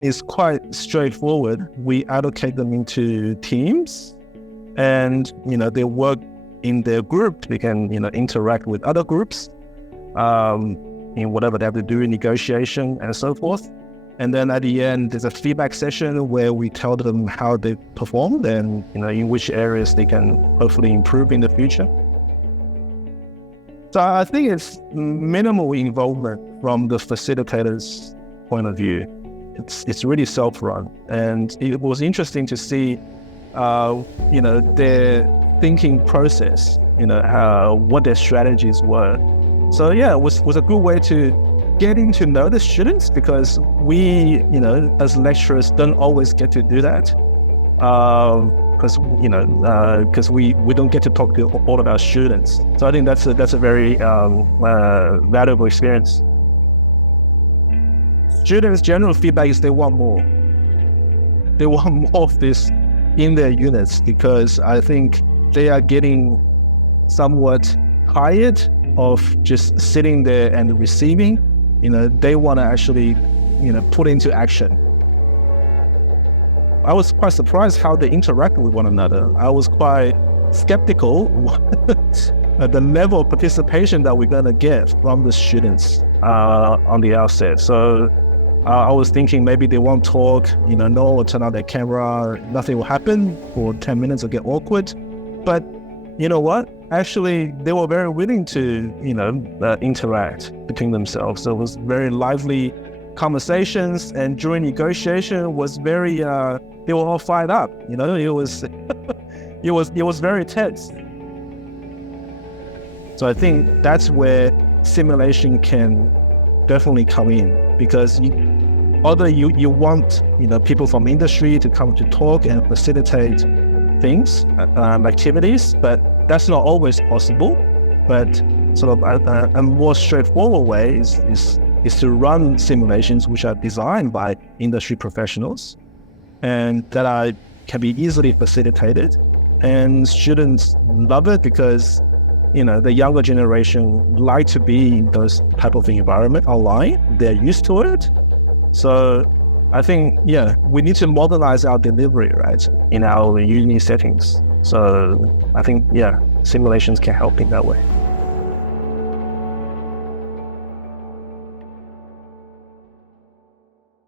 is quite straightforward. We allocate them into teams, and they work in their group. They can interact with other groups in whatever they have to do in negotiation and so forth. And then at the end, there's a feedback session where we tell them how they performed and in which areas they can hopefully improve in the future. So I think it's minimal involvement from the facilitator's point of view. It's really self-run, and it was interesting to see, their thinking process, what their strategies were. So yeah, it was a good way to getting to know the students, because we, as lecturers, don't always get to do that. Because we don't get to talk to all of our students. So I think that's a very valuable experience. Students' general feedback is they want more. They want more of this in their units, because I think they are getting somewhat tired of just sitting there and receiving. They want to actually, put into action. I was quite surprised how they interacted with one another. I was quite skeptical at the level of participation that we're going to get from the students on the outset. So I was thinking maybe they won't talk, no one will turn on their camera, nothing will happen for 10 minutes, it'll get awkward. But you know what? Actually, they were very willing to, interact between themselves. So it was very lively conversations, and during negotiation was very, they were all fired up. It was, it was very tense. So I think that's where simulation can definitely come in, because although you want, people from industry to come to talk and facilitate things, activities, but that's not always possible. But sort of a more straightforward way is to run simulations which are designed by industry professionals and that can be easily facilitated. And students love it because, the younger generation like to be in those type of environment online. They're used to it. So I think, we need to modernize our delivery, right, in our uni settings. So I think, simulations can help in that way.